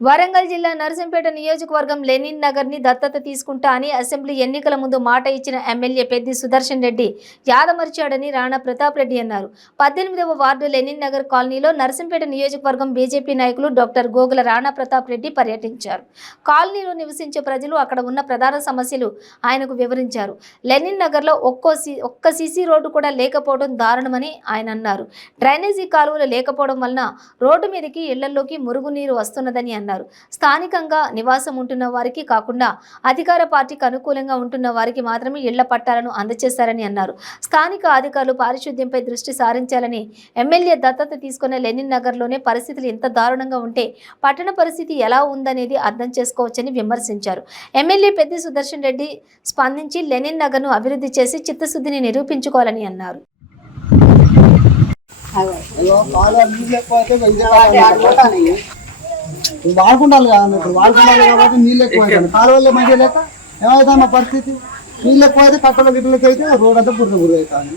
వరంగల్ జిల్లా నరసింపేట నియోజకవర్గం లెనిన్ నగర్ని దత్తత తీసుకుంటా అని అసెంబ్లీ ఎన్నికల ముందు మాట ఇచ్చిన ఎమ్మెల్యే పెద్ది సుదర్శన్ రెడ్డి యాదమర్చాడని రాణా ప్రతాప్ రెడ్డి అన్నారు. పద్దెనిమిదవ వార్డు లెనిన్ నగర్ కాలనీలో నరసింపేట నియోజకవర్గం బీజేపీ నాయకులు డాక్టర్ గోగుల రాణా ప్రతాప్ రెడ్డి పర్యటించారు. కాలనీలో నివసించే ప్రజలు అక్కడ ఉన్న ప్రధాన సమస్యలు ఆయనకు వివరించారు. లెనిన్ నగర్లో ఒక్కో సి ఒక్క సీసీ రోడ్డు కూడా లేకపోవడం దారుణమని ఆయన అన్నారు. డ్రైనేజీ కాలువలు లేకపోవడం వలన రోడ్డు మీదకి ఇళ్ళలోకి మురుగునీరు వస్తున్నదని అన్నారు. స్థానికంగా నివాసం ఉంటున్న వారికి కాకుండా అధికార పార్టీకి అనుకూలంగా ఉంటున్న వారికి మాత్రమే ఇళ్ళ పట్టాలను అందజేశారని అన్నారు. స్థానిక అధికారులు పారిశుద్ధ్యంపై దృష్టి సారించాలని ఎమ్మెల్యే దత్తత తీసుకున్న లెనిన్ నగర్లోనే పరిస్థితులు ఇంత దారుణంగా ఉంటే పట్టణ పరిస్థితి ఎలా ఉందనేది అర్థం చేసుకోవచ్చని విమర్శించారు. ఎమ్మెల్యే పెద్ది సుదర్శన్ రెడ్డి స్పందించి లెనిన్ నగర్ను అభివృద్ధి చేసి చిత్తశుద్ధిని నిరూపించుకోవాలని అన్నారు. ఇప్పుడు వాడుకుంటారు కదా ఇప్పుడు వాడుకుంటారు కాబట్టి నీళ్ళు ఎక్కువ అవుతాయి. కాలువల్లో మంచిగా లేక ఏమవుతా మా పరిస్థితి? నీళ్ళు ఎక్కువ అయితే కట్టల గిట్టలకి అయితే రోడ్ అంతా బురద బురద అవుతాను